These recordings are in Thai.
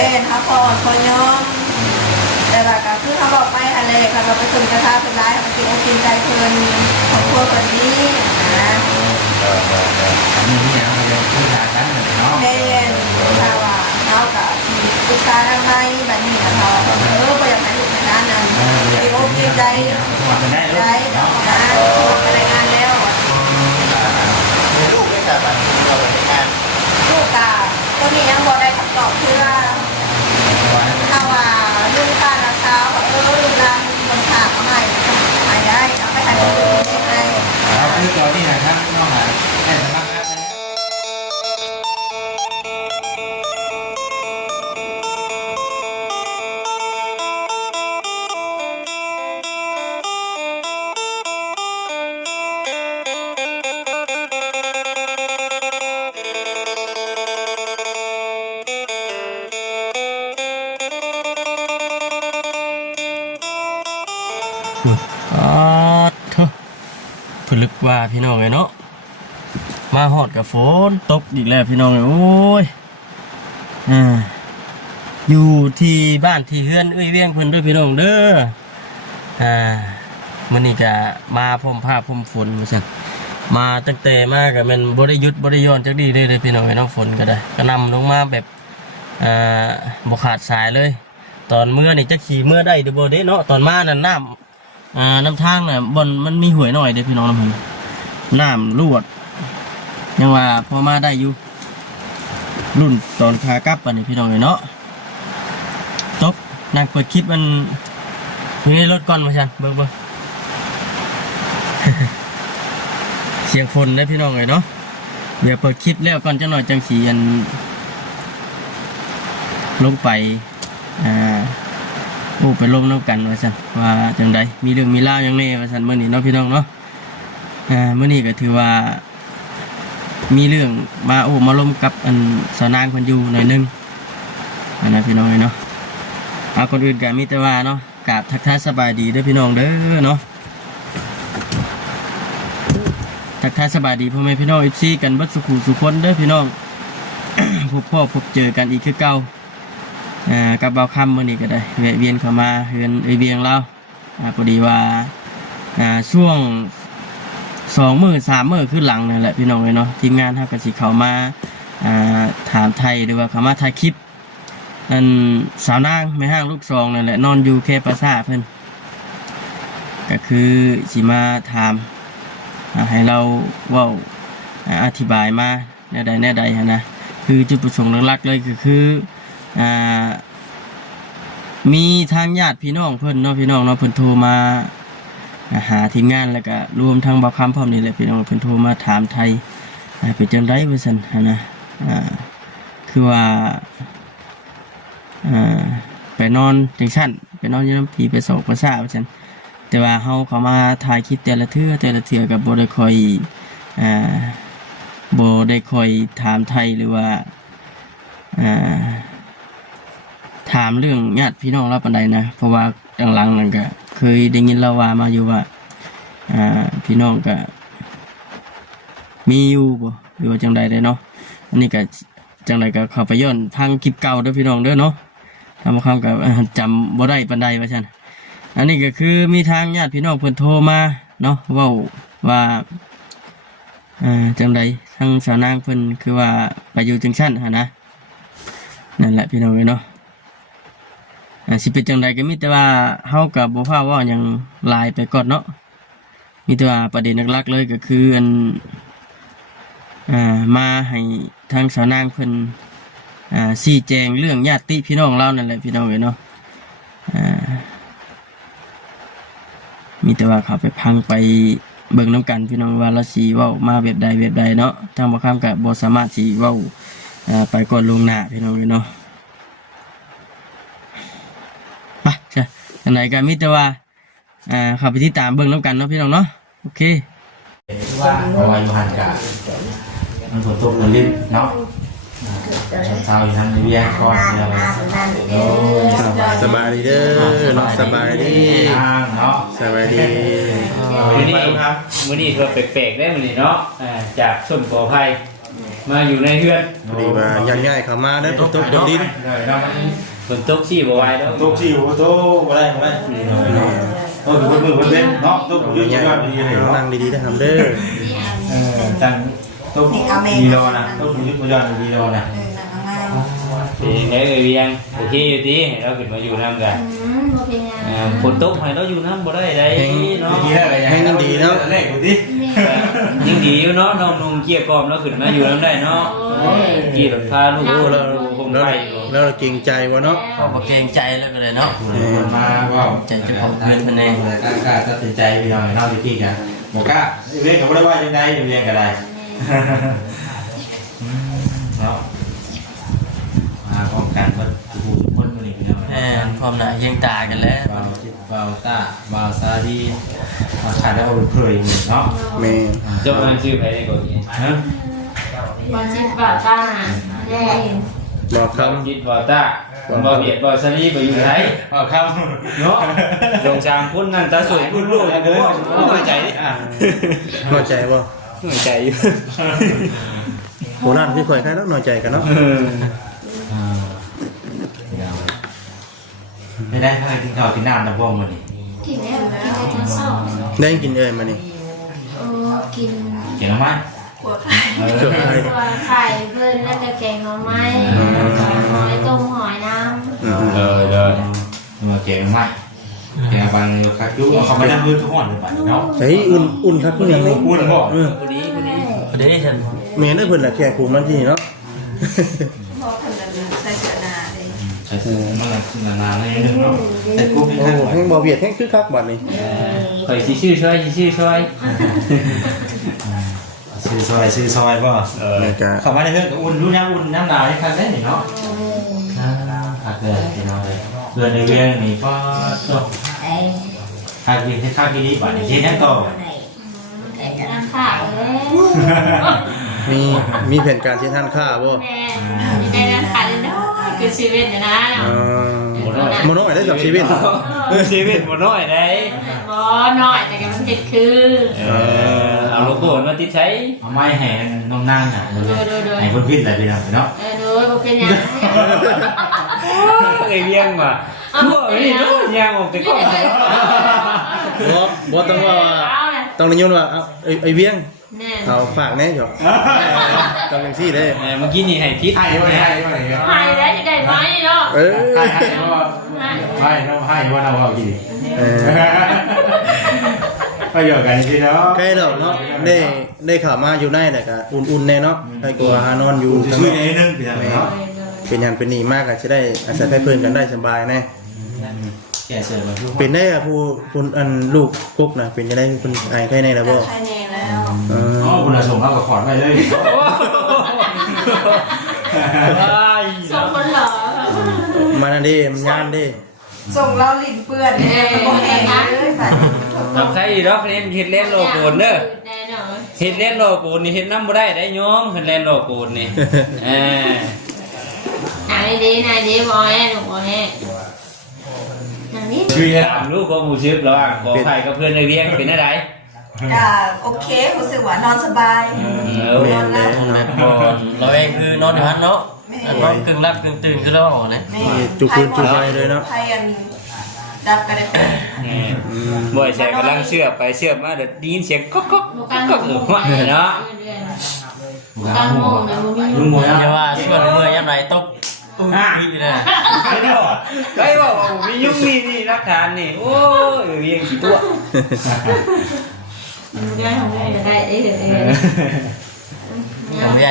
ล่นเขาพอยอมแต่ว่าก็คือเขาบอกไปอะไรเขาบอกไปถึงกระทะเป็นไรเขากินกินใจเพลินของพวกแบบนี้นะมีนี่นะเราพูดจากันเลยเนาะเล่นเขาว่าเขากับปรึกษาทางในแบบนี้นะเขาประหยัดในลูกในด้านนั้นกินกินใจได้นะช่วยกันในงานแล้วลูกไม่สามารถเราในงานลูกตาตัวนี้ยังบอกได้คำตอบคือว่าถ้าว่าลูกตาละเช้าลูกรังคนขาเขาให้หายได้เอาไปหายคนอื่นได้ให้เอาไปก่อนนี่นะท่านน้องหาให้สมัครนะผลึกว่าพี่น้องไงเนาะมาหอดกับฝนตกอีกแล้วพี่น้องโอ้ยอยู่ที่บ้านที่เฮือนเวียงเพิ่นด้วยพี่น้องเด้อมื้อนี้ก็มาพร้อมผ้าพร้อมฝนว่าซั่นมาตั้งแต่มาก็มันบ่ได้หยุดบ่ได้ย้อนจักดีเลยพี่น้องไอ้น้องฝนก็ได้ก็นำลงมาแบบบ่ขาดสายเลยตอนเมื่อนี่จะขี่เมื่อได้หรือบ่ได้เนาะตอนมานั่นน้ำทางน่ะบนมันมีห่วยหน่อยเด้พี่น้องน้ำลวดยังว่าพอมาได้อยู่รุ่นตอนขากลับอันนี้พี่น้องเนาะจบนั่งเปิดคลิปมันอยู่ในรถก่อนมาชันเบิ่งเสียงฝนได้พี่น้องเนาะเดี๋ยวเปิดคลิปแล้วก่อนจะหน่อยจังสีอันลงไปโอ้ไปล้มน้ำกันว่าสันว่าจังใดมีเรื่องมีเล่าอย่างนี้ว่าสันเมื่อนี้เนาะพี่น้องเนาะเมื่อนี้ก็ถือว่ามีเรื่องมามาล้มกับอันสาวนางคนอยู่หน่อยนึงนะพี่น้องเนาะเอาคนอื่นก็มีแต่ว่าเนาะกราบทักทายสบายดีเด้อพี่น้องเด้อเนาะทักทายสบายดีพ่อแม่พี่น้องอีซี่กันบัดสุขุสุขคนเด้อพี่น้อง พบพ่อพบเจอกันอีกคือเก่ากับเบาคำมื่อนี้ก็ได้แวะเวียนเข้ามาเฮือนเวียงเราพอดีว่าช่วง2 มื้อ 3 มื้อขึ้นหลังนั่นแหละพี่น้องเลยเนาะทีมงานท่ากสิเข้ามาถามไทยหรือว่าเข้ามาถ่ายคลิปนั่นสาวนางไม่ห้างลูกซองนั่นแหละนอนอยู่แค่ประสาเพิ่นก็คือสิมาถามให้เราเว้าอธิบายมาแน่ใดนะคือจุดประสงค์หลักๆเลยคือมีทางญาติพี่น้องเพิ่นเนาะพี่น้องเนาะเพิ่นโทรมาหาทีมงานแล้วก็รวมทั้งบ่าวคำพร้อมนี่แหละพี่น้องเพิ่นโทรมาถามไทยเป็นจังได๋ว่าซั่นนะคือว่าไปนอนจังซั่นไปนอนอยู่น้ำผีไปสอกประสาว่าซั่นแต่ว่าเฮาเข้ามาถ่ายคลิปแต่ละเทื่อก็บ่ได้ค่อยถามไทยหรือว่าถามเรื่องญาติพี่น้องเราปานใดนะเพราะว่าหลังๆนั่นก็เคยได้ยินเล่าว่ามาอยู่ว่าพี่น้องก็มีอยู่บ่หรือว่าจังใดได้เนาะอันนี้ก็จังใดก็เข้าไปย้อนพังคลิปเก่าเด้อพี่น้องเด้อเนาะทำความกับจำบ่ได้ปานใดว่าซั่นอันนี้ก็คือมีทางญาติพี่น้องเพิ่นโทรมาเนาะเว้าว่าจังใดทางสาวนางเพิ่นคือว่าไปอยู่จังซั่นนะนั่นแหละพี่น้องเนาะสิเป็นจังใดก็มีแต่ว่าเฮากับบ่พาว่าหยังหลายไปก่อนเนาะมีแต่ว่าประเด็นหลักๆเลยก็คืออันมาให้ทางสาวนางเพิ่นชี้แจงเรื่องญาติพี่น้องเรานั่นแหละพี่น้องเนาะมีแต่ว่าเขาไปพังไปเบิ่งน้ำกันพี่น้องว่าเราสิเว้ามาแบบใดเนาะทางบ่ค้ำก็บ่สามารถสิเว้าไปก่อนลงหน้าพี่น้องเนาะไปใช่อันไหนก็มิแต่ว่าขับไปที่ตามเบิ้งน้ำกันเนาะพี่น้องเนาะโอเคว่าเอาไว้อยู่หันกะมันฝนตกมันลิ้นเนาะเช้าอยู่ทางในเวียงก่อนเดี๋ยวสบายดีเด้อน้องสบายดีเนาะสบายดีมื้อนี้ก็แปลกๆได้มื้อนี้เนาะจากส้มปอไผ่ มาอยู่ในเฮือน พอดีว่ายังง่ายเข้ามาได้ตกดิน ฝนตกชี้บ่ไหวแล้ว โต๊ะที่โอ้โต๊ะบ่ได้โต๊ะมือเป็นเนาะโต๊ะยืนยอดดีเลย นั่งดีๆได้ทำเด้อ จังโต๊ะดีรอนะโต๊ะยืนยอดดีรอนะ thì nếu người viên thì khi tí nó cũng phải dùng năm cả phun tốt hay nó dùng năm vào đây đấy nó nhưng gì nó nung chia còm nó cũng phải dùng năm đây nó chia được pha luôn không phải แล้วเก่งใจวะเนาะ พอบ่เกรงใจแล้วก็เลยเนาะ มาว่า ใจเจ้าของเงินคะแนน กล้าตัดสินใจไปหน่อยนอกจากที่กันบอกกล้าเรียนกับว่าได้ว่ายังไงเรียนกันได้เนาะมาพร้อมกันว่าผู้ทุกคนมาหนึ่งเดียว พร้อมหน้าเยียงตากันแล้ว บาวจิตบาวตาบาวซาดีมาขาดแล้วเคยเนาะ แม่ cho anh chưa phải đây còn gì hả บอลจิตบอลตาแน่ บอกค chít vào ta vào việt vào sani vào dùng thấy เข้า nó dòng sang phun năng ta sủi phun luôn là bố nó chạy đi à ำน้อยใจบ่ nó chạy โบราณคือข่อยใครแล้วน้อยใจกันเนาะ ไม่ได้ให้กินข้าวกินน้ำน้ำบ่มันนี่ กินแล้วกินได้ทั้งสอง ได้กินเอ้ยมานี่ กิน เขียนไหม เกือบได้ ตัวไข่เพื่อนแล้วก็แกงหน่อไม้หอยต้มหอยน้ rồi rồi มาเขียนไหมเขียนบางคักยุเขาไม่ได้มือทุกคนเลยป่ะเนาะ เฮ้ยอุ่นครับเพิ่นยังนี่ อุ่นบ่ เออ đi đi พอดีฉัน แม่นได้เพิ่นน่ะแค่คุมมันที่เนาะ พอคนนั้นใส่เสื้อหนาเลย ใช่มันนานๆเลยนึงเนาะแต่กูเป็น โอ้ ข้าง แห่งบ่เวียดแห่งคึกคักบัดนี้ phải chỉ sư xoayซื้อซอยป่ะ นี่ก็ เขามาในเรื่องอุ่นรู้นะอุ่นน้ำดาวที่ข้างได้เนาะหักเลยพี่น้องเลยเดือนในเวียนนี่ก็ข้างกินที่ข้างกินนี้ป่ะนี่ที่นั่นต่อ ำน้ำข้าวเลย มีแผนการเช็ดท่านค่าบ่ แม่ได้น้ำข้าวเลยเนาะคือชีวิตนะ บ่น้อยได้กับชีวิต ชีวิตมันน้อยได้ บอหน่อยแต่ก็มันเผ็ดคือ เอาโลโก้มาติดใช้ เอาไม้แห่น้องนั่งอ่ะให้เพื่อนพิษอะไรไปเนาะเนาะ โดยบอกเป็นยัง ไอ้เลี้ยงมาพวกนี้นู้นยางออกจากกล้อง บ่ต้องว่าต้องนิยมว่าไอ้เวียง แน่ เอาฝากแน่จ้ะต้องจังซี่เด้ เมื่อกี้นี่ให้พิษ ให้ไว้ หายแล้วจะได้ไหมเนาะ เออ ให้ว่าเราเอากี่ประโยชน์กันทีเนาะ ใครดอกเนาะได้ข่าวมาอยู่ในแต่ก็อุ่นๆแน่เนาะใครกลัวหานอนอยู่ ช่วยในนึงเนาะ เป็นยันเป็นหนีมากก็จะได้อาศัยให้เพื่อนกันได้สบายแน่ แกเสือมาทุก เป็นได้อะผู้อันลูกกุ๊กนะเป็นจะได้คุณไอ้ใครในระบบ ใครแน่แล้ว อ๋อคุณสมรับกับขอดไปเลย สองคนเหรอ มันอันนี้มันงานดิ ส่งเราลิ้นเปื้อนเนี่ยโอเคเลยค่ะ ทำใช่ดอกเล่นเห็ดเล่นโลโก้เนอะ แน่นอน เห็ดเล่นโลโก้นี่เห็ดน้ำบ่ได้ได้ย้อมเห็ดเล่นโลโก้นี่นายดีบอยหนูบอยนางนี้ ชื่อ ถามลูกก็มูชิประหว่างขอไข่กับเพื่อนในเรียงเป็นอะไร โอเครู้สึกว่านอนสบาย แม่นเลย เราเองคือนอนอยู่หันเนาะนอนกึ่งรับกึ่งตื่นคือเราออกนะ จุกคืนจุกไปเลยเนาะ ไทยอันดับกันได้ บ่อยแชร์กำลังเชื่อไปเชื่อมาเดี๋ยวได้ยินเสียงก๊อกก๊อกก๊อกหัวเนาะ การโมงเนี่ยมันมี ลุงโมย อย่าว่าส่วนเมื่อยามไหนตกอุ้ยเลย ไอ้บอกมียุ่งนี่รักฐานนี่โอ้ยเรียงกี่ตัว มันได้ทำได้จะได้เอ้ย อย่างนี้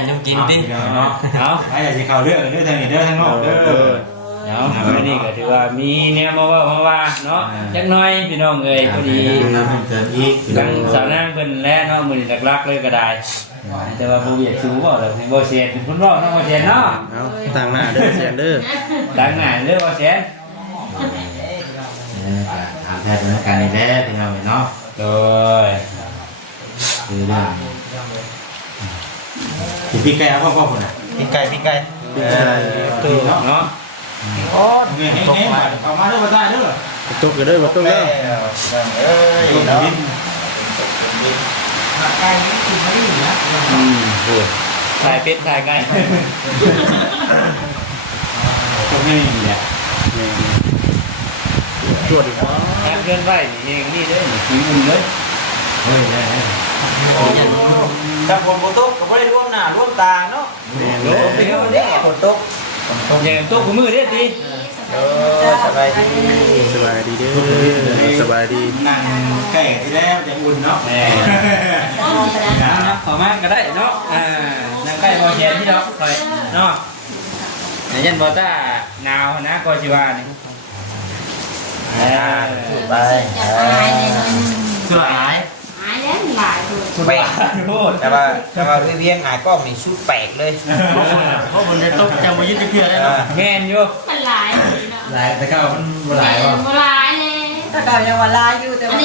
ยุ่งกินดิ เนาะ เอา ไอ้จะข่าวเรื่องเรื่องทางนี้เรื่องทางนอกเด้อ เอาอันนี้ก็ถือว่ามีแนวมาว่าเนาะจักหน่อยพี่น้องเอ้ยพอดี น้ำเกินอีก ทางสาวนางเพิ่นแล้วเนาะมื้อนี้หลักๆเลยก็ได้แต่ว่าบ่เวียดสูบ่แล้วบ่เสียเป็นคนรอดเนาะบ่เสียเนาะ เอาต่างหน้าเด้อเสียนเด้อ ต่างหน้าเด้อบ่เสีย ถามแทนเป็นการในแท้พี่น้องเนาะ โดย คือเรื่องพี่ไก่เอาพ่อคนน่ะ พี่ไก่ตัวเนาะ โอ้เงี้ยเงี้ยเอามาเด้อมาได้เด้อ ตกกันเด้อบ่ตกแล้ว ลูกบิน พูด ถ่ายเป็ดถ่ายไก่ ก็ไม่มีแหละ ตรวจอีกว่า แอบเกินไปนี่เองนี่เด้อนี่อุ่นเลย เฮ้ยได้ ถ้าฝนตกก็ไม่ได้ร่วมหน้าร่วมตาเนาะ แม่น โอ้เป็นคนนี้ฝนตก อย่างตัวกูมือเด้อดี สบายดี สบายดีเด้อสบายดี นั่งใกล้ที่แล้วจะอุ่นเนาะ แหม่นะขอมาก็ได้เนาะนั่งใกล้บ่แขนที่ดอกคอยเนาะยันบ่ตาหนาวนะก็สิว่านี่ ไป จะอายเลยนะ เพื่อหาย อายแล้วหลายตัว แปลกแต่ว่าเวียงหายกล้องนี่ชุดแปลกเลย เพราะบนในโต๊ะจะมายึดเพื่อได้เนาะ แม่นอยู่ มันหลายเลยเนาะ หลายแต่ก็มันหลายว่ะ มันหลายเลย แต่ก่อนยังว่าลายอยู่แต่ว่า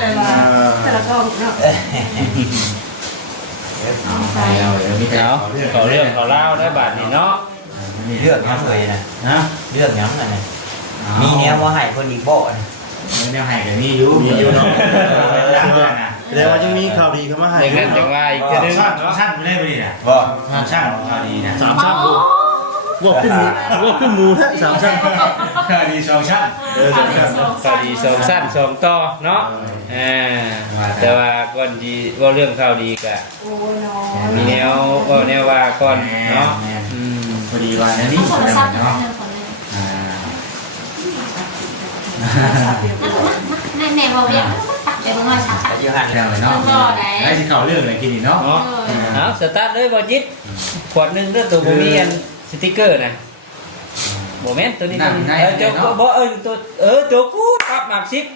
แต่ว่าแต่ละกล้องเนาะ ไปเอาเดี๋ยวมี เนาะขอเรื่องขอเล่าได้บาดนี้เนาะ มี เลือกย้ำเลยนะ นะ เลือกย้ำนะมีแนวว่าหายคนอีกบ่นะ แนวให้กับมีอยู่เนาะล้างเลยนะ แสดงว่ายังมีข่าวดีเข้ามาให้ อย่างนั้นจังว่าอีกคือนึง ชั่นไม่ได้ไปดิน่ะ บ่ ชั่นเอาดีนะ สามชั้นดูว่าขึ้นหมูแท้สามชั้น ดีสองชั่น สามชั้น สวัสดีสองสั้นสองต่อเนาะแต่ว่าก่อนที่ว่าเรื่องข่าวดีกะ โอ้ยน้อง มีแนวว่าแนวว่าก่อนเนาะ พอดีวันนี้ ขอ ก็ได้ ซับ เนาะ แม่บอกเรียกตักใจลงมาชัก อยู่หัน แค่ไหนเนาะไอ้ที่เขาเรื่องอะไรกินอีกเนาะ เนาะเอาสตาร์ทเลยบอจิตขวดหนึ่งด้วยตัวโบมีอันสติ๊กเกอร์นะโมเมนต์ตัวนี้เจ้ากูบอกตัวตัวกูปั๊บหมากซิป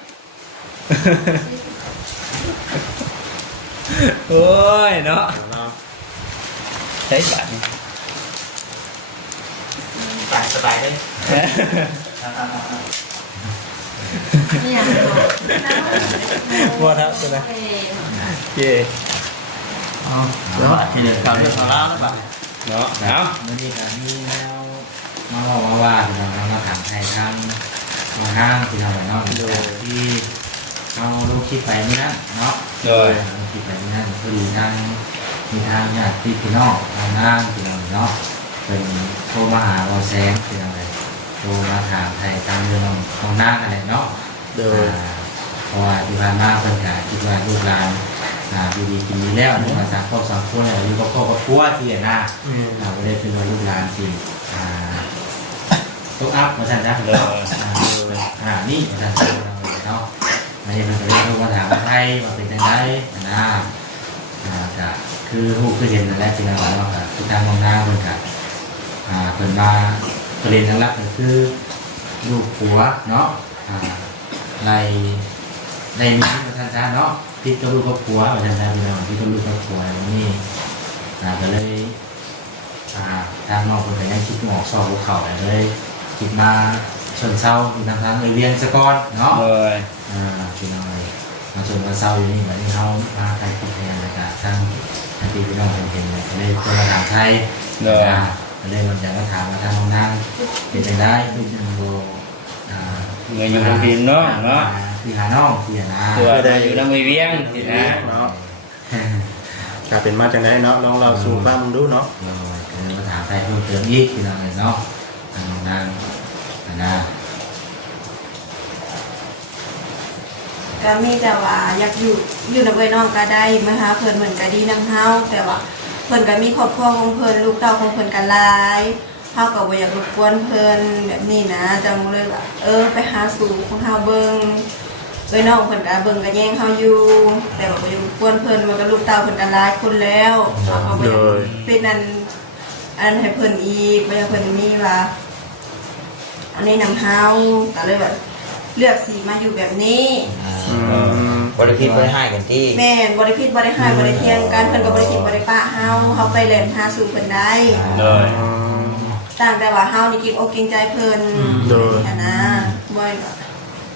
โอ้ยเนาะใช้บัตร สบายเลย นี่นะ ว่าทับใช่ไหมเย่ แล้วที่เด็กเก่าเรื่องของเราแล้วแบบ เนาะเอา วันนี้ก็มีแล้วมาบอกว่าเรามาถามไทยทำมาห้างที่เราเนาะที่เราลูกคิดไปนี่นะเนาะ โดย ลูกคิดไปนี่นะพอดีทางมีทางญาติพี่น้องทางห้างที่เราเนาะเป็นโทรมาหาเราแซงที่เราเลยโทรมาถามไทยตามเรื่องของนั่งอะไรเนาะ เด้อ เพราะว่าที่ผ่านมาเพิ่นก็คิดว่าลูกหลานอยู่ดีกินดีแล้วภาษาครอบครัวเนี่ยอยู่กับครอบครัวที่หน้าไม่ได้เป็นว่าลูกหลานที่ตกอัพมาสั่นนะเลยนี่มาสั่นเนาะไม่ได้เป็นเรื่องมาถามว่าไทยมาเป็นยังไงนะก็คือหูคือเห็นนั่นแหละที่เราเนาะคือทางมองหน้าเพิ่นก็เพิ่นมาประเด็นหลักก็คือลูกผัวเนาะในมีประธานจ้าเนาะที่ตัวลูกครอบครัวประธานจ้าพี่น้องที่ตัวลูกครอบครัวนี่ก็เลยทางนอกคนก็ยังคิดหมอกสอบภูเขาเลยคิดมาชนเศร้าทางเรียนสกอนเนาะ เลย พี่น้องมาชนมาเศร้าอยู่นี่เหมือนที่เขามาไทยคิดแทนแล้วก็ทางที่พี่น้องเห็นเลยเลยตัวถามไทยเลยมันอยากมาถามมาทางน้องนางเป็นไปได้คือจังโบ เงินอยู่บนดินเนาะเนาะ ที่หาน้องที่หา ตัวอยู่น้ำมือเวียงสินะ เนาะถ้าเป็นมาจากไหนเนาะลองเราสู่บ้านมึงดูเนาะ เรามาถามไทยเพิ่มเติมอีกที่เราเนาะทางนางนะ ก็มีแต่ว่าอยากอยู่ในเวน้องก็ได้มาหาเพิ่นเหมือนก็ดีนำเฮาแต่ว่าเพิ่นก็มีครอบครัวของเพิ่นลูกเต้าของเพิ่นกันหลายเฮาก็บ่อยากรบกวนเพิ่นแบบนี้นะจังเลยว่าไปหาสู่ของเฮาเบิ่งน้องเพิ่นก็เบิ่งก็แย่งเฮาอยู่แต่ว่าบ่อยากรบกวนเพิ่นมันก็ลูกเต้าเพิ่นกันหลายคนแล้วเฮาก็บ่อยากเป็นอันให้เพิ่นอีกบ่อยากเพิ่นมีว่าอันนี้นำเฮาก็เลยแบบเลือกสีมาอยู่แบบนี้ บริพิษบริหารกันที่ แม่นบริพิษบริหารบริเทียงกันเพิ่นกับบริพิษบริปะเฮาไปเล่นหาสู่เพิ่นได้ เลย ต่างแต่ว่าเฮานี่กินอกกินใจเพิ่นนะบ่อย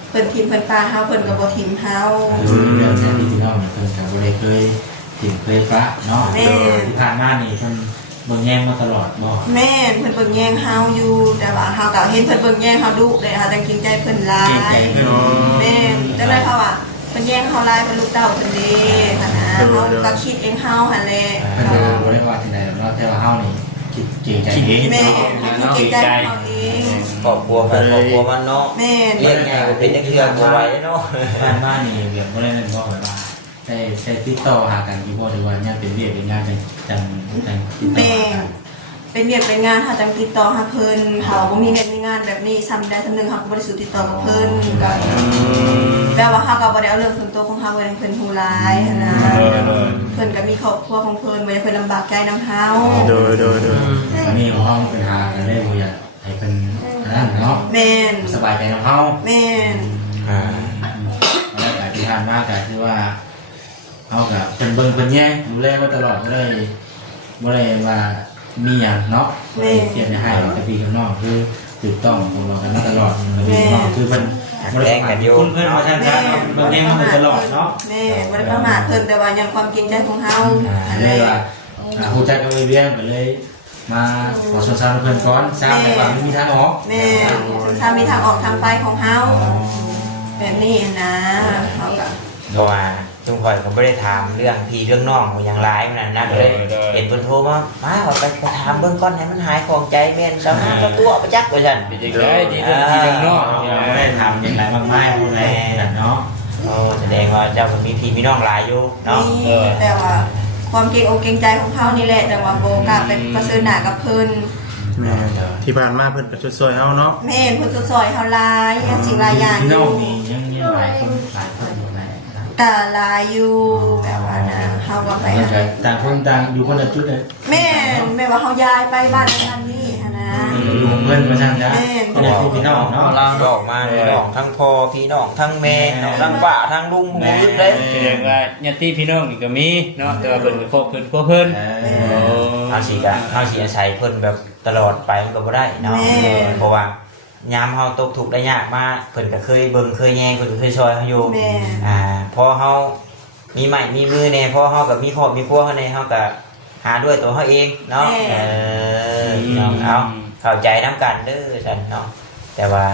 เพิ่นทิมเพิ่นปาเฮาเพิ่นก็บ่ทิมเฮา เรื่องแท้ที่เราเพิ่นกับเราเคยถิ่นเคยฟ้าเนาะที่ผ่านมานี่เพิ่นเบิ่งแย่งมาตลอดบ่ แม่นเพิ่นเบิ่งแย่งเฮาอยู่แต่ว่าเฮาก็เห็นเพิ่นเบิ่งแย่งเฮาดุเลยเฮาจังกินใจเพิ่นหลายแม่นจังได๋เขาว่าเพิ่นแย่งเฮาหลายเพิ่นลูกเต้าเพิ่นเด้ค่ะนะ เฮาก็คิดเองเฮาหั่นแหละ มันดูบ่ได้ว่าที่ไหนเนาะแต่ว่าเฮานี่คิดเก่งใจเอง แม่คิดเก่งใจของเฮาเอง ครอบครัวไปครอบครัวมันเนาะ แม่ เลี้ยงไงเป็นเรื่องตัวไว้เนาะ บ้านนี่เวียงบ่ได้แม่นบ่แบบว่าได้ติดต่อหากันอยู่บ่หรือว่ายังเป็นเวียกเป็นงานจังติดต่อ แม่เป็นเวียกเป็นงานหาจังติดต่อหาเพิ่นเฮาบ่มีเวียกมีงานแบบนี้ซ้ำได้ซ้ำนึงเฮาก็บ่ได้สู่ติดต่อกับเพิ่นก็แปลว่าเฮาก็บ่ได้เอาเรื่องส่วนตัวของเฮาไว้ให้เพิ่นฮู้หลายหั้นนะเพิ่นก็มีครอบครัวของเพิ่นบ่อยากให้เพิ่นลำบากใจนำเฮา โดย อันนี้ของเฮาเป็นหากันได้บ่อยากให้เป็นนั่นเนาะ แม่น สบายใจของเฮา แม่น แล้วก็ที่ผ่านมาก็คือว่าเฮาก็เป็นเบิ่งเป็นแย่งดูแลมาตลอดบ่ได้ว่ามีหยังเนาะบ่ได้เทียนให้กับพี่กับน้องคือถูกต้องของเรากันมาตลอดกับพี่กับน้องคือเพิ่นบ่ได้กันอยู่เพิ่นมาท่านครับเบิ่งแย่งมาตลอดเนาะ แม่บ่ได้ประมาทเพิ่นแต่ว่ายังความเกรงใจของเฮาอัน เล นี้ ยว่าฮู้จักกับเวียนก็เลยมาขอสงสารเพิ่นก่อนทราบแต่ว่าไม่มีทางออก แม่ถ้ามีทางออกทางไปของเฮาแบบนี้นะเฮาก็ เพราะว่าจุงคอยก็ไม่ได้ถามเรื่องพี่เรื่องน้องอย่างไรมันนะเลยเห็นเพิ่นโทรมาเอาไปถามเบื้องก้อนให้มันหายของใจแม่นสาวหาตัวตัวไปจักว่าซั่น เป็นจังได๋ที่เรื่องที่เรื่องนอก ไม่ได้ทำอย่างไรมากมายพูดอะไรนั่นเนาะ โอ้แสดงว่าเจ้าก็มีพี่มีน้องหลายอยู่เนาะ นี่แต่ว่าความเกรงอกเกรงใจของเฮานี่แหละแต่ว่าบ่กล้าไปประเสริฐหน้ากับเพิ่น แม่ที่ผ่านมาเพิ่นก็ช่วยๆเฮาเนาะ แม่เพิ่นซอยเฮาหลายสิ่งหลายอย่าง พี่ อ น้อง ยู่ นี่ยังมีหลายคนอยู่ไหน ก็หลายอยู่แบบว่านะเฮาก็ไป ต่างคนต่างอยู่คนละจุดเลย แม่ว่าเฮาย้ายไปบ้านนั้นนี่หั้นนะ อยู่เพื่อนมาช่างจ้าพี่น้องเนาะ เราออกมาพี่น้องทั้งพ่อพี่น้องทั้งแม่ทั้งป้าทั้งลุงหมูยึดเลย แสดงว่าญาติพี่น้องนี่ก็มีเนาะแต่ว่าเพิ่นก็ครอบเพิ่นครัวเพิ่น เอาสิอาศัยเพิ่นแบบตลอดไปมันก็บ่ได้เนาะเพราะว่ายามเฮาตกทุกข์ได้ยากมาเพิ่นก็เคยเบิ่งเคยแย่งเพิ่นก็เคยช่วยเฮาอยู่ แม่ พอเฮามีไม้มีมือแน่พอเฮากับมีครอบมีครัวเฮาแน่เฮาก็หาด้วยตัวเฮาเองเนาะน้องเอาเข้าใจนํกันเด้อซั่นเนาะแต่ว่า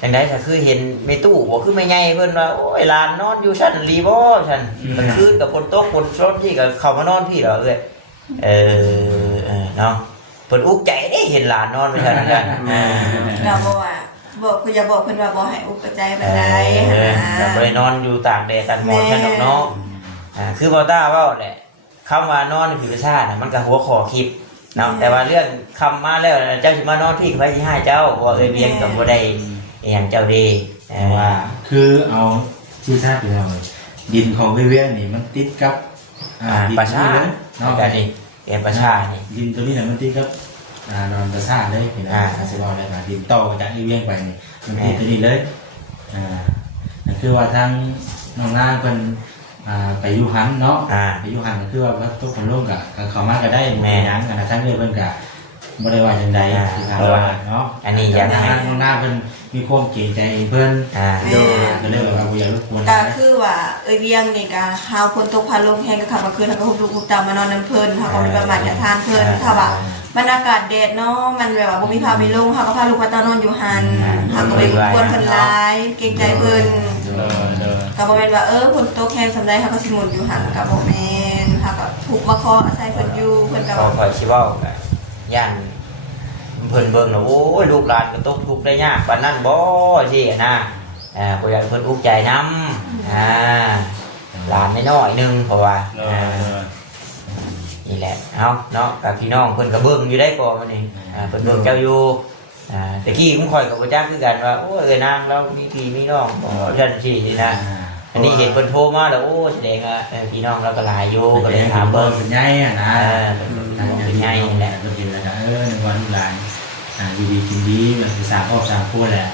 จังได๋ก็คือเห็นแม่ตู้บ่คือแม่ใหญ่เพิ่นว่าโอ้ยหลานนอนอยู่ชั้นรีบ่ซั่นมันคืนกับฝนตกฝนร้อนที่ก็เข้ามานอนพี่เหรอเอ้ยเนาะเพิ่นอุกใจเด้เห็นหลานนอนอยู่ซั่นนั่น เราบอกว่าบอกคืออย่าบอกเพิ่นว่าบ่ให้อุปจัยปานใดหั้น เรา นะ ไปนอนอยู่ตากแดดตากหมอกฉันดอกเนาะคือบ่ต้าเว้าแหละคำว่านอนในผิวชาติมันก็หัวข้อคลิปเนาะแต่ว่าเรื่องคำมาแล้วเจ้าสิมานอนพี่ก็ไปสิให้เจ้าว่าเอ้ยเวียนก็บ่ได้อหยังเจ้าดี ว่าคือเอาที่ชาติเราดินของเวียนนี่มันติดกับ ประชา เลย เนาะ เนาะ ก็ดีเรียนประชานี่ ดินตัวนี้มันติดกับนอนประสาทเลยเป็นอาสิบอกเลยว่าดินโตจากอีเวียงไปนี่มันติดตัวนี้เลยนั่นคือว่าทางน้องนางเป็นไปอยู่หันเนาะไปอยู่หันก็คือว่าทุกคนร่วมกับเขามาก็ได้แม่ยังกันนะทั้งเรื่องเพิ่นกับ่ได้ว่าจังใดที่ทางว่าเนาะ อันนี้อยาก น้ ให้ องนางเพิ่นมีความเกรงใจเพิ่นก็เลยว่าบ่อยากรบกวน ก็คือว่าเวียงนี่ก็เฮาฝนตกพาลมแห้งก็ขับมาคืนเฮาก็ฮุบลูกฮุบเตามานอนนํเพิ่นเฮาก็มีประมาทอย่าทานเพิ่นถ้าว่าบรรยากาศแดดเนาะมันแบบว่าบ่มีพาไปลงเฮาก็พาลูกพาเต้านอนอยู่หั่นเฮาก็ไปกวนเพิ่นหลายเกรงใจเพิ่นก็บ่แม่นว่าฝนตกแห้งสำใดเฮาก็สิหมุนอยู่หั่นก็บ่แม่นเฮาก็ถูกมาขออาศัยเพิ่นอยู่เพิ่นก็ พอคอยสิเว้าก็ย่านเพิ่นเบิ่งแล้วโอ้ยลูกหลานก็ตกทุกข์ได้ยากปานนั้นบ่สินะบ่อยากเพิ่นอุกใจนำหลานน้อยๆนึงเพราะว่านี่แหละเอาเนาะกับพี่น้องเพิ่นก็เบิ่งอยู่ได้ก่อนมื้อนี้เพิ่นเบิ่งเจ้าอยู่ตะกี้ผมค่อยก็บ่จักคือกันว่าโอ้ยนางเรามีพี่มีน้องบ่ซั่นสินะอันนี้เห็นเพิ่นโทรมาแล้วโอ้แสดงว่าพี่น้องเราก็หลายอยู่ก็เลยถามเบิ่ง เป็นใหญ่อ่ะนะ เป็นใหญ่แหละ ก็เป็นแล้วก็ในวันหลานอยู่ดีกินดีแบบสร้างครอบครัวพูดแหละ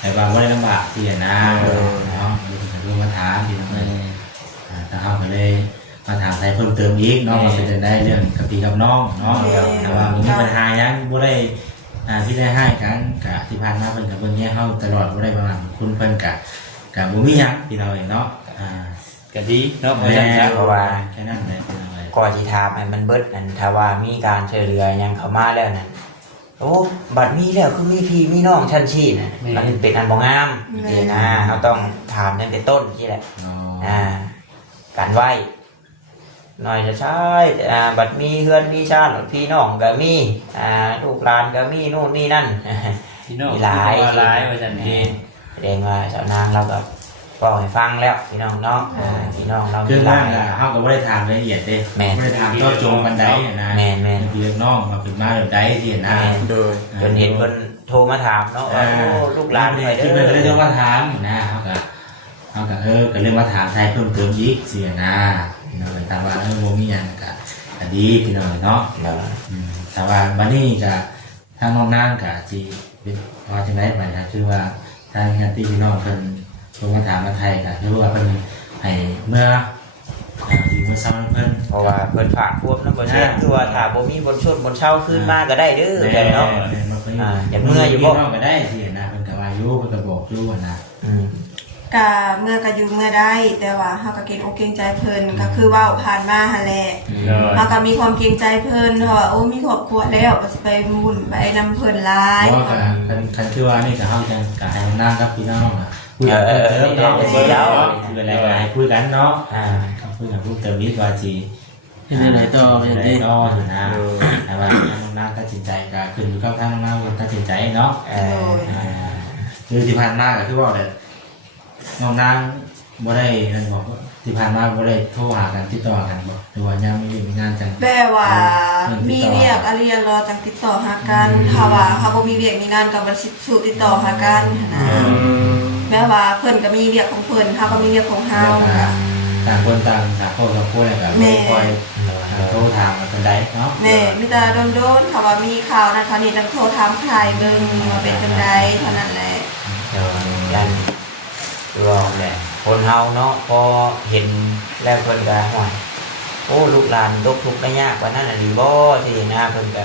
แต่ว่าไม่ได้ลำบากที่นะเนาะมีคนรู้มาถามที่นั่นเลยแต่เขาก็เลยมาถามใครเพิ่มเติมอีกเนาะมาเป็นได้เรื่องกับพี่กับน้องเนาะแต่ว่ามีปัญหายังบ่ได้ที่ได้ให้กันกับที่ผ่านมาเพิ่นกับเบิ่งแย่เฮาตลอดบ่ได้บางอย่างคุณเพิ่นกับบ่มีหยังที่เราเองเนาะ ก็ดีเนาะ เพราะว่า แค่นั้นเลย ก่อนที่ถามให้มันเบิดนั่นถ้าว่ามีการช่วยเหลือยังเข้ามาแล้วนั่นโอ้บัดมีแล้วคือมีพี่มีน้องชั้นชี้น่ะมันเป็นอันบ่งามนะเราต้องถามตั้งแต่ต้นที่แหละ กันไว้หน่อยจะใช้บัดมีเฮือนมีชาติพี่น้องก็มีลูกหลานก็มีนู่นนี่นั่น พี่น้อง มีหลาย หลายว่าจันเอง แสดงว่าเจ้านางเราก็บอกให้ฟังแล้วพี่น้องเนาะพี่น้องเรา คือ หลา ว่าย เฮาก็บ่ได้ถามละเอียดเด้ แม่น บ่ได้ถามเจาะจงปานใดนะ แม่น เรื่องน้องมาเป็นมาแบบใดที่นะ โดย จนเห็นคนโทรมาถามเนาะว่าโอ้ลูกหลานหน่อยเด้ คือเพิ่นก็เลย อ ต้องมาถามนะเฮาก็ก็เรื่องมาถามไทยเพิ่มเติมอีกเสียนะพี่น้องแต่ว่าบ่มีหยังก็ดีพี่น้องเนาะแต่ว่าบัดนี้ก็ทางน้องนางก็สิเป็นพอจังได๋บัดนี้คือว่าทางญาติพี่น้องเพิ่นโทรมาถามมาไทยก็คือว่าเพิ่นให้เมื่อที่เมื่อซ้ำเพิ่น เพราะว่าเพิ่นฝากควบนำบ่เช่นคือว่าถ้าบ่มีบนชดบนเช่าขึ้นมาก็ได้เด้อแต่เนาะ อย่างเมื่ออยู่บ่ ก็ได้สินะเพิ่นก็ว่าอยู่เพิ่นก็บอกอยู่นะ กะเมื่อก็อยู่เมื่อได้แต่ว่าเฮาก็เกรงอกเกรงใจเพิ่นก็คือเว้าผ่านมาหั่นแหละเฮาก็มีความเกรงใจเพิ่นเพราะว่าโอ้มีครอบครัวแล้วก็สิไปวุ่นไปนำเพิ่นหลาย เพราะว่าคันคือว่านี่ก็เฮาจังก็ให้นางกับพี่น้องคุยกันเพิ่มเนาะคุยอะไรก็ให้คุยกันเนาะคุยกันเพิ่มเติมนิดว่าสิ เฮ็ดได้ต่อเป็น ได้ ที่ ต่ออยู่นะแต่ว่าน้องนางตัดสินใจก็ขึ้นอยู่กับทางน้องนางตัดสินใจเนาะคือที่ผ่านมาก็คือว่าแบบน้องนางบ่ได้นั่นบอกที่ผ่านมาบ่ได้โทรหากันติดต่อกันบ่หรือว่ายังมีงานจัง แปลว่ามีเวียกอะไรรอจังติดต่อหากันถ้าว่าเขาบ่มีเวียกมีงานก็บ่สิสู่ติดต่อหากันนะแม้ว่าเพิ่นก็มีเวียกของเพิ่นเฮาก็มีเวียกของเฮาก็ ต่างคนต่างหาข้อกับพูดอะไรกันไม่คอยโทรถามมาเป็นไดเนาะ แม่มีแต่โดนๆเขาว่ามีข่าวนะคราวนี้จังโทรถามใครเบิ่งว่าเป็นจังไดเท่านั้นแหละ ยันรอแหละคนเฮาเนาะพอเห็นแล้วเพิ่นก็ห่วยโอ้ลูกหลานตกทุกข์ได้ยากกว่านั้นน่ะดีบ่สินะเพิ่นก็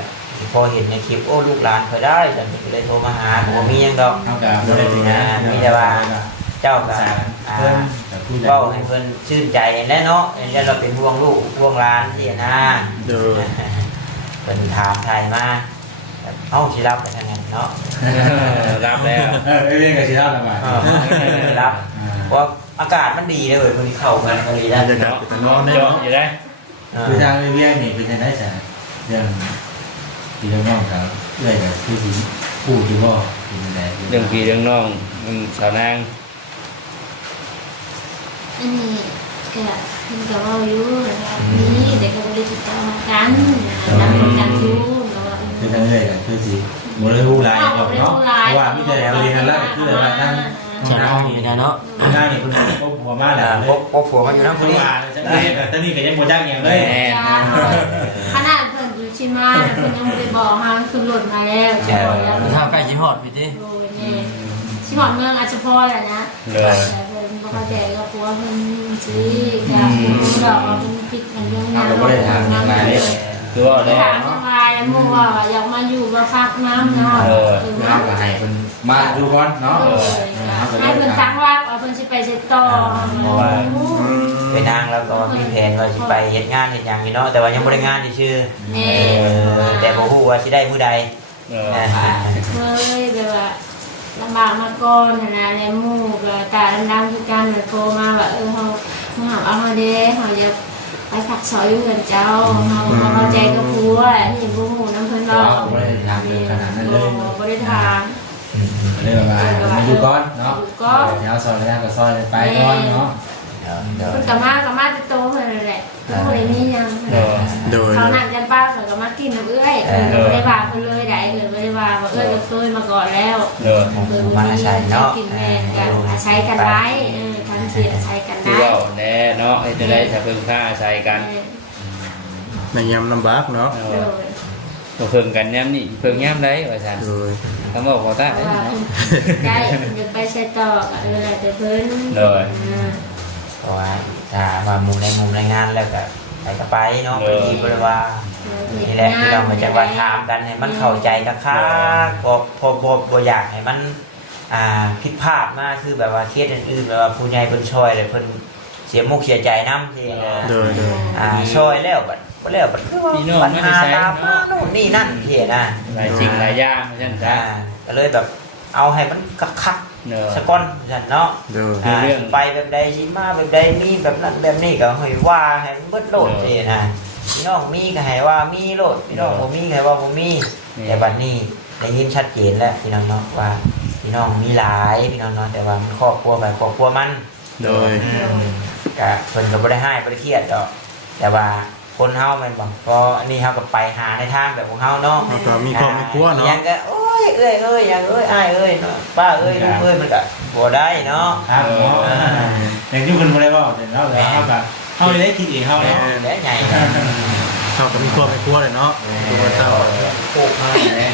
พอเห็นในคลิปโอ้ลูกหลานเพิ่นได้จังเพิ่นก็เลยโทรมาหาบ่มีหยังดอก เท่ากับไม่ได้เป็นงาน มีแต่ว่าเจ้าก็ เพิ่มแต่พูด เว้าให้เพิ่นชื่นใจแน่เนาะแล้วเราเป็นห่วงลูกห่วงหลานสินะ โดย เพิ่นถามไทยมาเอ้าสิรับไปทางนั้นเนาะ รับแล้ว เรื่องกับชีวิตเรามา สิรับเพราะอากาศมันดีเลยเว้ยเพิ่นเข้ากันก็ดีแล้ว จะกลับไปทางนอกแน่ เจาะ เนาะ อยู่ได้ คือทางเรื่องนี่เป็นยังไงจ้ะเรื่องที่เรื่องน้องเขาเรื่องกับผู้ที่ผู้ที่ว่าเป็นยังไง เรื่องพี่เรื่องน้องสาวนาง อันนี้ก็เพิ่นก็เว้าอยู่นี่เด็กก็บ่ได้ติดต่อมากันต่างคนต่างสู้แล้วว่า คือทางเรื่องกับคือสิโมเลกุลายเนาะเพราะว่ามีแต่เรียนกันแล้วคือแต่ว่าทั้ง จะน้องนี่นะเนาะ งานนี่คุณก็ผัวมาแล้ว พบผัวมันอยู่นำ คุ ผู้ ณ นี้ ว่าจังเลยแต่นี่ก็ยังบ่จ้างอย่างเลย ขนาดเพิ่นอยู่ชิมาเพิ่นยังบ่ได้บอกเฮาขึ้นรถมาแล้วสิบอกแล้ว ถ้าใกล้สิฮอดพี่ติ โดยนี่สิบอกเมืองอาจจะพอแหละนะ เลย แต่เพิ่นบ่เข้าใจก็กลัวเพิ่นสิจะบ่ดอกว่าเพิ่นผิดกันเรื่องนั้น เราก็ได้ทางอย่างไรเนี่ย คือว่าได้ ถามยังไงแล้วหมู่ว่าอยากมาอยู่ก็พักน้ำเนาะ น้ำก็ให้คนมาดูก่อนเนาะ ให้เพิ่นตั้งว่าเพิ่นสิไปเซ็ตต่อ เพราะว่าไปนางแล้วก็มีแผนว่าสิไปเฮ็ดงานเฮ็ดหยังนี่เนาะแต่ว่ายังบ่ได้งานซื่อ นี่ แต่บ่ฮู้ว่าสิได้มื้อใด เออ เคยแบบว่าลำบากมาก่อนนะแล้วหมู่ก็ตาดำๆคือกันโทรมาว่าเฮาหาเอาเฮาเด้เฮาอยากไปพักซอยอยู่เฮือนเจ้าเฮาบ่เข้าใจกับผัวนี่บ่ฮู้นำเพิ่นเนาะบ่ได้ถาม เรื่องอะไรมาดูก่อนเนาะเดี๋ยวซอยแล้วก็ซอยไปก่อนเนาะ เดี๋ยว เพิ่นก็มาจะโตเพิ่นนั่นแหละบ่ได้มีหยัง โดย เขานั่งกันป้าเขาก็มากินน้ำเอื้อยไม่ได้ว่าเพิ่นเลยได้เลยไม่ได้ว่าเอื้อยก็เคยมาก่อนแล้ว เลย มาอาศัยเนาะ กินแม่กันอาศัยกันได้ทั้งสี่อาศัยกัน คือ ได้ ว่าแน่เนาะจะได้จะพึ่งค่าอาศัยกัน ในยามลำบากเนาะ ก็พึ่งกันย้ำนี่พึ่งย้ำได้ว่าฉัน โดย คำบอกขอตา ว่าได้เดินไปใช้ต่ออะไรแต่เพิ่น เลย เพราะว่าถ้าว่ามุมในมุมในงานแล้วก็ไปก็ไปเนาะไปที่บริวารนี่แหละที่เรามาจะว่าถามกันให้มันเข้าใจกันค่ะพออยากให้มันผิดพลาดมากคือแบบว่าเคสอื่นๆแบบว่าผู้ใหญ่เพิ่นช่วยเลยเพิ่นเสียมุกเสียใจน้ำที่ โดย ช่วยแล้วบัดแล้วบัดคือว่าปัญหาตามมาโน่นนี่นั่นที่นะ หลายสิ่งหลายอย่างฉันจ้า ก็เลยแบบเอาให้มันคัก เนอะ สกอนฉันเนาะ โดย เรื่อง ไปแบบใดสิมาแบบใดมีแบบนั้นแบบนี้ก็ให้ว่าให้มันเบิดโลดนี่นะพี่น้องมีก็ให้ว่ามีโลดพี่น้องบ่มีก็ให้ว่าบ่มีแต่บัดนี้ได้ยินชัดเจนแล้วพี่น้องเนาะว่าพี่น้องมีหลายพี่น้องเนาะแต่ว่ามันครอบครัวไปครอบครัวมัน โดย ก็เพิ่นก็บ่ได้ให้บ่ได้เครียดดอกแต่ว่าคนเฮาแม่นบ่ก็อันนี้เฮาก็ไปหาในทางแบบของเฮาเนาะ แล้วก็มีครอบมีครัวเนาะ ยังก็โอ้ยเอ้ยยังเอ้ยอ้ายเอ้ยเนาะป้าเอ้ยลูกเอ้ยมันก็บ่ได้เนาะ ครับเนาะอย่างที่คุณบ่ได้บอกเนาะแล้วเฮาก็เฮาได้คิดเองเฮาเนาะ แล้ใหญ่ เขาก็มีครอบมีครัวเลยเนาะตัวเจ้า ปลูกมาแล้ว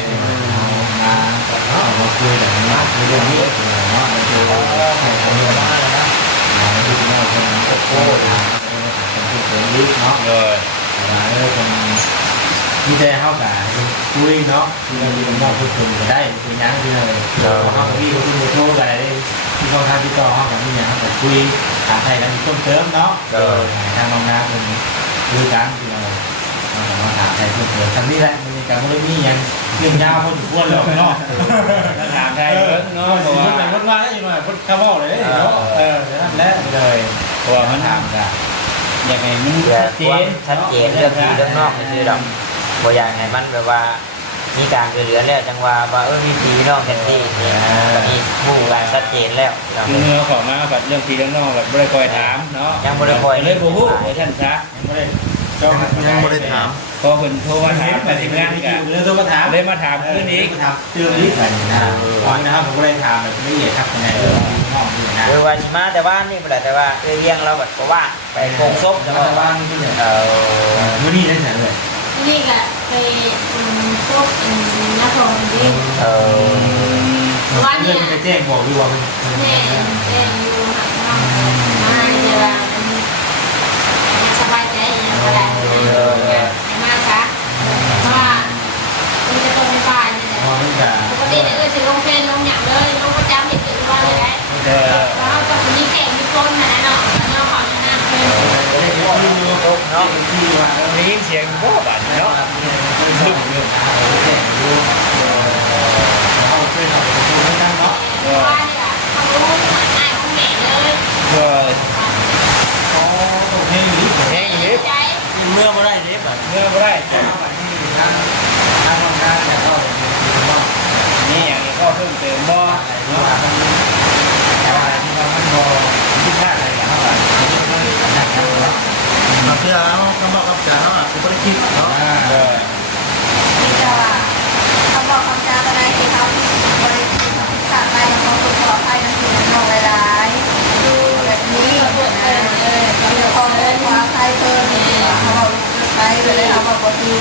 มาเนาะมาคุยกันเนาะคุยเรื่องนี้เนาะคือแข่งกันมาแล้วนะดูเนาะคนโอ้โหเป็นผู้เสรีเนาะ เลย คนที่ได้เฮากับคุยเนาะที่เรามีน้องพูดคุยก็ได้คุยยังที่เราเฮากับพี่เขาที่โทรกันได้ที่เขาทำที่ต่อเฮากับพี่ยังเฮากับคุยถามไทยกันมีคนเติมเนาะทางน้องน้าคนคุยกันที่เรามาถามไทยคนเติมทำนี่แหละมันมีการมันมียังเรื่องยาวพอสมควรแล้วเนาะ ถามได้เยอะเนาะเพราะว่า เป็นคนว่าได้อยู่หน่อยคนคาร์บอนเลยเนาะนั่นแหละเลย เพราะว่ามันถามกันอยากให้มัน เพื่อ ชัดเจ ความ น ชัดเจนเรื่องที่เรื่องนอกนี่คือดอกบ่อยากให้มันแบบว่ามีการช่วยเหลือแล้วจังว่ามีพี่น้องกันที่นี่ก็มีผู้กันชัดเจนแล้ว คือเนื้อของมาแบบเรื่องที่เรื่องนอกแบบบ่ได้คอยถามเนาะ ยังบ่ได้คอย เลยบ่ฮู้ว่าท่านซะ ยังไม่ได้ถาม พอเพิ่นโทรมาถามไปที่งานกัน เรื่องตัวมาถาม เลยมาถามคืนนี้ ถามเรื่องนี้กันนะก่อนนะครับผมก็เลยถามแบบละเอียดครับในเรื่องห้องที่นะ คือว่าสิมาแต่ว่านี่บ่ได้แต่ว่าเลี้ยงเราแบบก็ว่าไปโกงซบ แต่ แต่ ว่า ว่า บ้านที่เนี่ยมื้อนี้ได้เสร็จเลย นี่ก็ไปพวกนักร้องดี ว่า เรื่ เนี่ อย งไปแจ้งบอกดีกว่า แม่แม่อยู่หักน้องมาแต่ว่าสบายใจยังก็ได้มาซะเพราะว่ามันจะต้องไปบ้านนี่แหละ พอที่จะ ปกติเนี่ยสิลงเป็นลงอย่างเลยลงประจำเนี่ยถึงว่าเลยได้แล้วก็มีแก่มีก้นนะเนาะแล้วขอแนะนำเป็น เนาะ ที่ว่า ได้ยินเสียงบ่บาดเนาะ ซึ่งเรื่องแจ้งรู้เขาเคยทำเป็นคนนั่งเนาะ ว่าเนี่ยเขารู้อ่านคุณแม่เลย ก็ เขาต้องให้ลิฟต์ แห้งอีก ใจ เมื่อบ่ได้เด้แบบ เมื่อบ่ได้ ทางทางงานเนี่ยก็เป็นว่า นี่อย่างนี้ก็เพิ่มเติมบ่ ว่ามันอะไรที่เราไม่พอที่พลาดอะไรอย่างเงี้ยครับ บางทีเอาคำบอกคำจาเนาะคือบ่ได้คิดเนาะ เออ มีแต่ว่าคำบอกคำจาก็ได้ที่เขาบริสุทธิ์ขาดไปของคนขออภัยนั่นคือมันนองหลายๆดูแบบนี้นะเราจะขอเล่นขออภัยเพิ่มเขาบอกไปเลยเขาบอกว่าคือ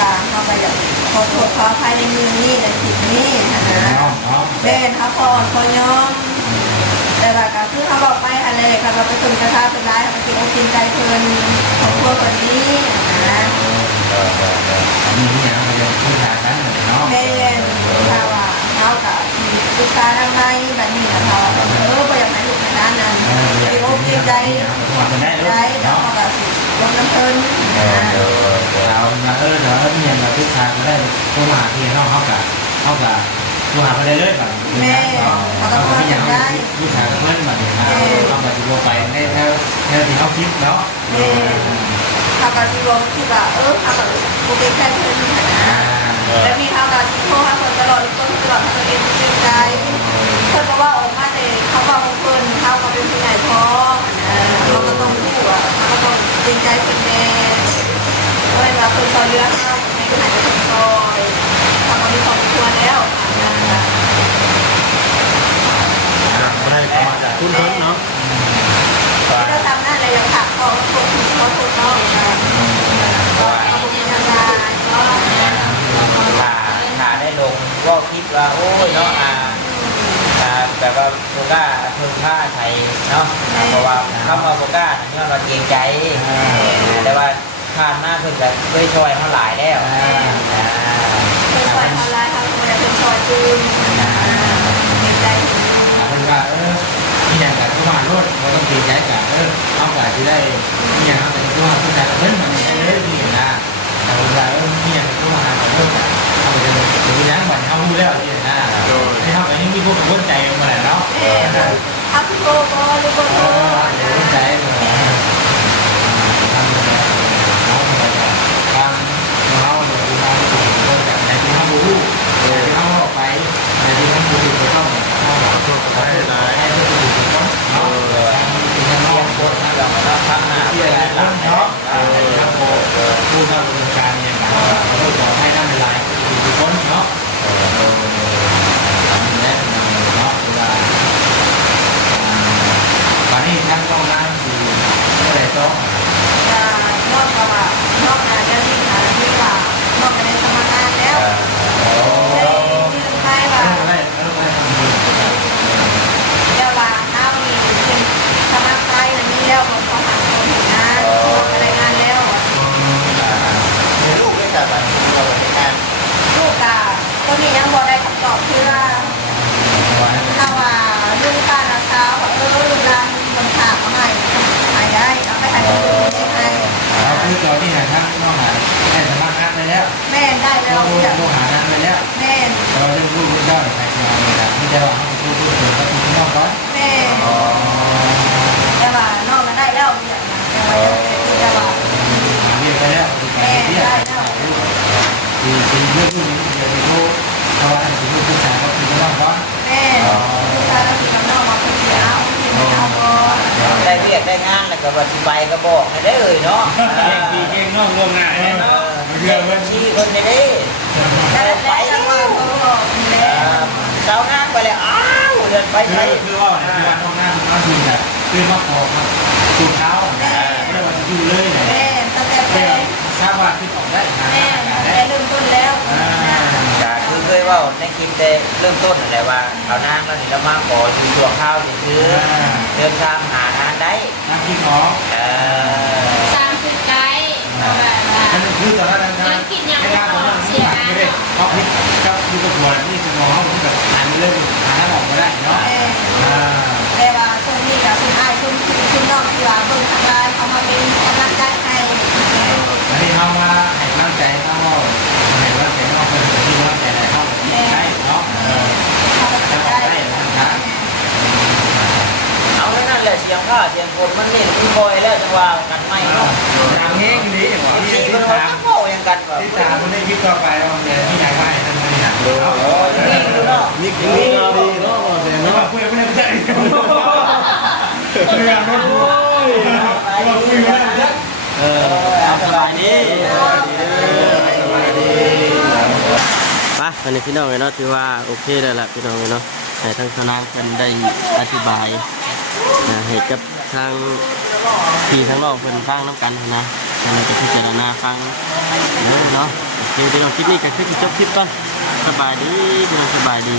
ต่างเขาไปแบบขอโทษขออภัยในมือนี้ในสิ่งนี้นะเด่นเขาก่อนเขาย้อมแต่ละก็คือเขาบอกไปอะไรเขาบอกไปถึงกระทะเป็นร้ายเขากินอกกินใจเพลินของพวกคนนี้นะ มีอย่างเราจะพูดจากันเนาะ แม่ถ้าว่าเขากับศึกษาทางในแบบนี้นะเขาบ่อยากให้ลูกในด้านนั้นกินอกกินใจ มันได้ ใจแล้วเขาก็สิลดน้ำเพลินนะ เราเราเนี่ยเราทุกทางได้ตัวมหาเทียนเขากับตัวหาไปได้เลยแบบเขาไม่อยากได้วิชาเพื่อนแบบนี้นะเราแบบจะไปในแถวที่เขาคิดเนาะ แม่เขาก็สิบอกที่ว่าเขาก็โอเคแค่เพลินนะแล้วมีเขาก็สิโทรหาคนตลอดต้นตลอดเขาเองเป็นใจเพิ่นก็ว่าออกมาแต่เขาว่าของเพิ่นเขาก็เป็นผู้ใหญ่พอเราก็ต้องรู้ว่าเขาก็ต้องจริงใจเป็นแม่เพราะว่าเพิ่นซอยเรือเขาในขณะที่เพิ่นซอยเขาก็มีครอบครัวแล้ว บ่ได้เข้ามาจากคุณเพิ่นเนาะ ถ้าทำหน้าอะไรยังถักเขาคนเขาคนนอกนะเขาเป็นทำงานก็ ถ้าได้ลงก็คิดว่าโอ้ยเนาะแบบว่าโบก้าเพิ่มค่าไทยเนาะเพราะว่าคำว่าโบก้าเนี่ยเราเกรงใจแต่ว่าผ่านมาเพิ่งจะด้วยช่วยเขาหลายแล้ว เป็นซอยออนไลน์เขาเป็นซอยจูนเป็นใจ เป็นว่าที่อย่างกับทุกวันรถเราต้องเกรงใจกับเอาแบบที่ได้ที่อย่างเอาแต่ทุกวันทุกการเล่นมันได้เลยที่อย่างนะแต่เวลาที่อย่างทุกวันเราเลิกเอาไปจะถึงย้างวันเอาดูแล้วที่อย่างนะให้เขาไปนี่มีพวกคนใจมัน ผู้เข้าดำเนินการเนี่ยการขอให้นั่นเป็นไรทุกคนเนาะนี่แหละเนาะเวลาตอนนี้ทั้งน้องน้ำอยู่ที่ไหนต้อง จะนอกจากว่านอกจากจะที่หาที่ว่านอกจากในสมัครงานแล้วได้ยื่นไปว่าเดี๋ยวว่าถ้ามีเป็นสมัครไปแล้วมีแล้วก็เขาหาคนทำงานอะไรงานแล้ว ลูกได้จากบ้านเราในงาน ลูกกาตัวนี้ยังบ่ได้คำตอบคือว่าถ้าว่าลูกป้านาสาวว่าลูกหลานมีคนถามมาให้หายได้เอาไปให้ลูกได้ให้ เราคือตอนที่หาทั้งน้องหาได้สมัครงานไปแล้ว แม่ได้แล้ว ลูกหางานไปแล้ว แม่ เราเรื่องลูกเรื่องเจ้าใครจะเอาไปไม่ได้ว่าให้ลูกเกิดกับคุณน้องก่อน แม่แต่ว่านอกนั้นได้แล้วเนี่ยแต่ว่า เรียนไปแล้ว แม่ได้แล้ว คือเป็นเรื่องนี้เดี๋ยวไปดูเพราะว่าเป็นลูกผู้ชายก็คือน้องก่อน แม่ลูกชายก็คือกำลังมาคนเดียวไม่เอาก่อน ได้เรียกได้งานแล้วก็ว่าสิไปก็บอกให้ได้เลยเนาะ เก่งดีเก่งน้องร่วมงานเนาะ เรื่องบัญชีคนได้เด้ ได้ไปแล้วว่าเขาบอกแล้ว เช้างานไปแล้วอ้าวเดินไปใช้ คือว่าคือว่าน้องหน้าน้องคือแบบคือมาขอครับตูเท้าไม่ได้ว่าจะอยู่เลยเนี่ย แม่ตั้งแต่ แค่ทราบว่าคือออกได้หา แม่ ได้ ได้เริ่มต้นแล้ว ก็คือเคยว่าในคลิปแต่เริ่มต้นอะไรว่าเอานางแล้วนี่เรามาขออยู่ตัวข้าวนี่คือเดินทางหางานได้ นักกินของ สร้างคือไกด์แบบว่า นั่นคือตอนนั้นนะไม่ได้ตอนนั้นไม่ได้เขาพิกับคือตัวนี่คือน้องที่แบบหันเริ่มหาออกมาได้เนาะ แต่ว่าช่วงนี้กับช่วงอ้ายช่วงที่น้องที่ว่าเบิ่งทางไลน์เขามาเป็นกำลังใจให้ อันนี้เขามาให้กำลังใจเขาให้กำลังใจน้องเป็นที่กำลังใจอะไรเขาได้เนาะ เขาก็ จะ จะ ออก ได้ ได้นะครับ เอาแล้วนั่นแหละเสียงข้าเสียงคนมันนี่คือบอยแล้วจะว่ากันไม่เนาะ ทางแห้งดีอย่างว่า สี่คนว่าโง่ยังกันแบบ ที่ตาคนได้คิดต่อไปว่าเนี่ยที่ไหนว่าให้ท่านไม่หนักเลย นี่ดูเนาะ นี่คือดีเนาะเดี๋ยว แล้ว เนาะ คุยไม่ได้ใจคุยกันรถโอ้ยคุยไม่ได้ สบายดี สบายดี ไปวันนี้พี่น้องเนาะถือว่าโอเคแล้วล่ะพี่น้องเนาะให้ทางสนางเพิ่นได้อธิบายให้กับทางพี่ทั้งน้องเพิ่นฟังน้ำกันนะทางจะพิจารณาฟังเนาะโอเคเดี๋ยวคลิปนี้ก็คือจบคลิปก่อนสบายดีพี่น้องสบายดี